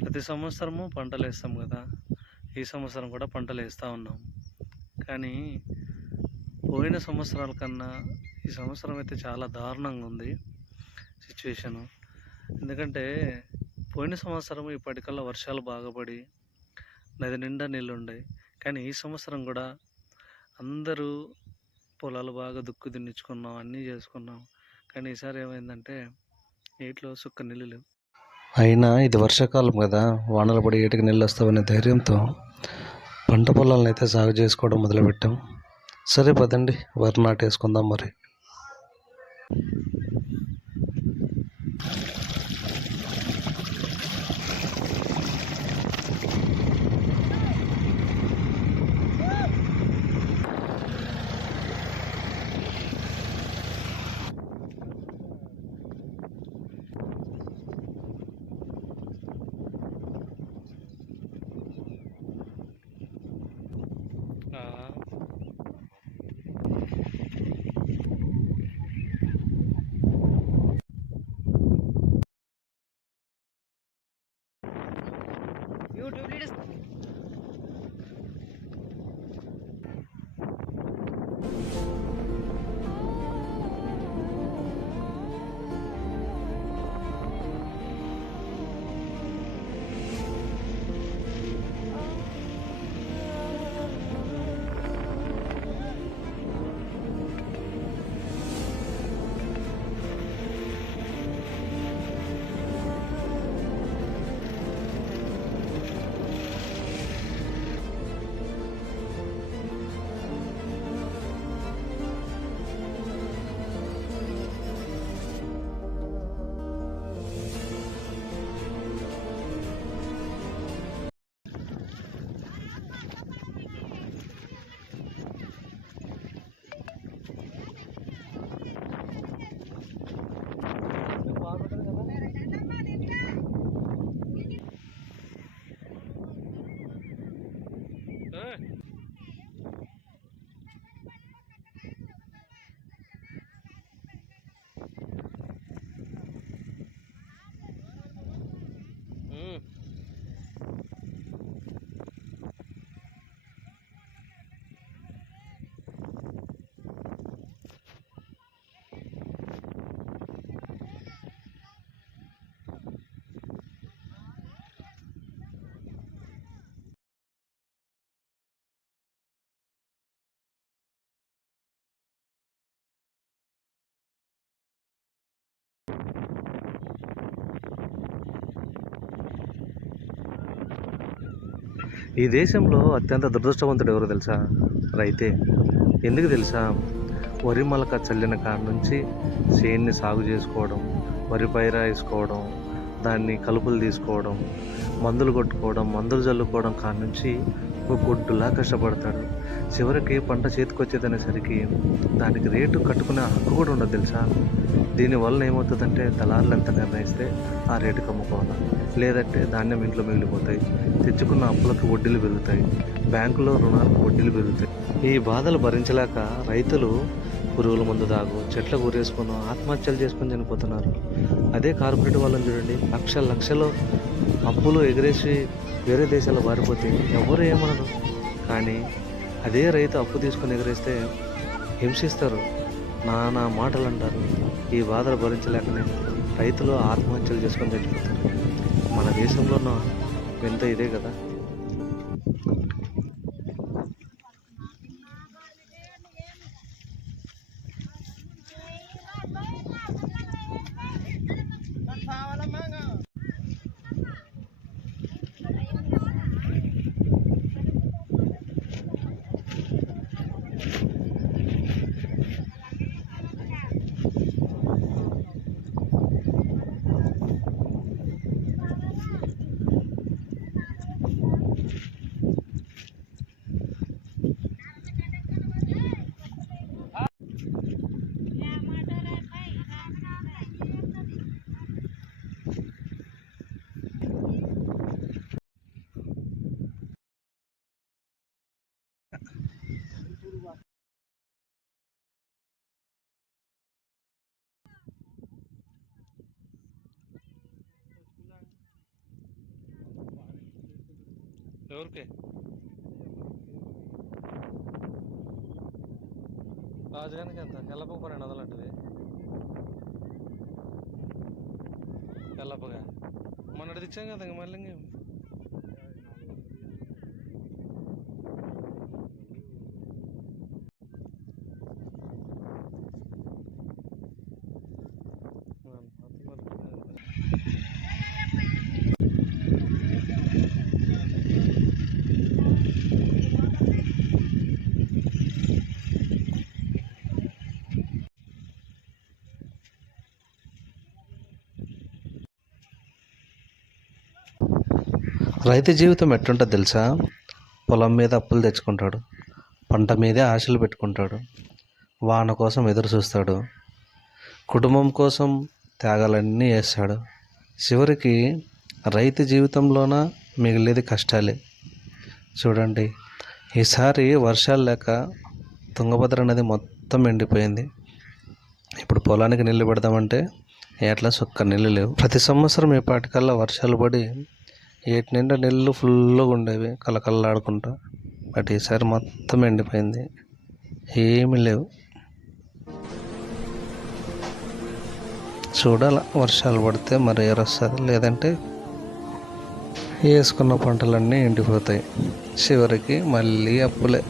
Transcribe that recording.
ప్రతి సంవత్సరము పంటలేస్తాం గదా! ఈ సంవత్సరం కూడా పంటలేస్తా ఉన్నాం. కానీ పోయిన సంవత్సరాల కన్నా ఈ సంవత్సరం అయితే చాలా దారుణంగా ఉంది సిచ్యువేషను. ఎందుకంటే పోయిన సంవత్సరం ఇప్పటికల్లా వర్షాలు బాగా పడి నది నిండా నీళ్ళుండాయి. కానీ ఈ సంవత్సరం గూడా అందరూ పొలాలు బాగా దుక్కు దున్నించుకున్నాం, అన్నీ చేసుకున్నాం. కానీ ఈసారి ఏమైందంటే నీటిలో సుక్క నీళ్ళు లేవు. అయినా ఇది వర్షాకాలం కదా, వానలు పడి ఏటికి నీళ్ళు వస్తావనే ధైర్యంతో పంట పొలాలను అయితే సాగు చేసుకోవడం మొదలుపెట్టాం. సరే పదండి, వరి నాటేసుకుందాం మరి. యూట్యూబ్ లీడర్స్ ఈ దేశంలో అత్యంత దురదృష్టవంతుడు ఎవరో తెలుసా? రైతే. ఎందుకు తెలుసా? వరి మొలక చల్లిన కాడ నుంచి చేన్ని సాగు చేసుకోవడం, వరి పైర వేసుకోవడం, దాన్ని కలుపులు తీసుకోవడం, మందులు కొట్టుకోవడం, మందులు చల్లుకోవడం కాడ నుంచి ఒక గొడ్డులా కష్టపడతాడు. చివరికి పంట చేతికొచ్చేదనేసరికి దానికి రేటు కట్టుకునే హక్కు కూడా ఉండదు తెలుసా? దీనివల్ల ఏమవుతుందంటే దళారులు ఎంత నిర్ణయిస్తే ఆ రేటుకి అమ్ముకోవాలి, లేదంటే ధాన్యం ఇంట్లో మిగిలిపోతాయి, తెచ్చుకున్న అప్పులకు వడ్డీలు పెరుగుతాయి, బ్యాంకులో రుణాలకు వడ్డీలు పెరుగుతాయి. ఈ బాధలు భరించలేక రైతులు పురుగుల మందు తాగు, చెట్ల ఊరేసుకొని ఆత్మహత్యలు చేసుకొని చనిపోతున్నారు. అదే కార్పొరేట్ వాళ్ళని చూడండి, లక్షలు అప్పులు ఎగరేసి వేరే దేశాలు పారిపోతే ఎవరు ఏమనరు. కానీ అదే రైతు అప్పు తీసుకొని ఎగరేస్తే హింసిస్తారు, నానా మాటలు అంటారు. ఈ బాధలు భరించలేకనే రైతులు ఆత్మహత్యలు చేసుకొని చచ్చిపోతారు. మన దేశంలో వింత ఇదే కదా. ఎవరికి రాజుగానికి ఎంత ఎల్లప్పకు 1200 అంటది. ఎల్లప్పగా మొన్నటి తెచ్చాం కదా ఇంక మళ్ళీ ఇంకేం. రైతు జీవితం ఎట్లుంటుంది తెలుసా? పొలం మీద అప్పులు తెచ్చుకుంటాడు, పంట మీదే ఆశలు పెట్టుకుంటాడు, వాన కోసం ఎదురు చూస్తాడు, కుటుంబం కోసం త్యాగాలన్నీ చేస్తాడు. చివరికి రైతు జీవితంలోన మిగిలేది కష్టాలే. చూడండి, ఈసారి వర్షాలు లేక తుంగభద్ర నది మొత్తం ఎండిపోయింది. ఇప్పుడు పొలానికి నీళ్ళు పెడదామంటే ఏట్లా సుక్క నీళ్ళు లేవు. ప్రతి సంవత్సరం ఈ పాటికల్లా వర్షాలు పడి ఏటి నిండా నీళ్ళు ఫుల్గా ఉండేవి కలకల్లాడుకుంటా. బట్ ఈసారి మొత్తం ఎండిపోయింది, ఏమీ లేవు. చూడాల, వర్షాలు పడితే మరి వస్తుంది, లేదంటే వేసుకున్న పంటలన్నీ ఎండిపోతాయి. చివరికి మళ్ళీ అప్పులే.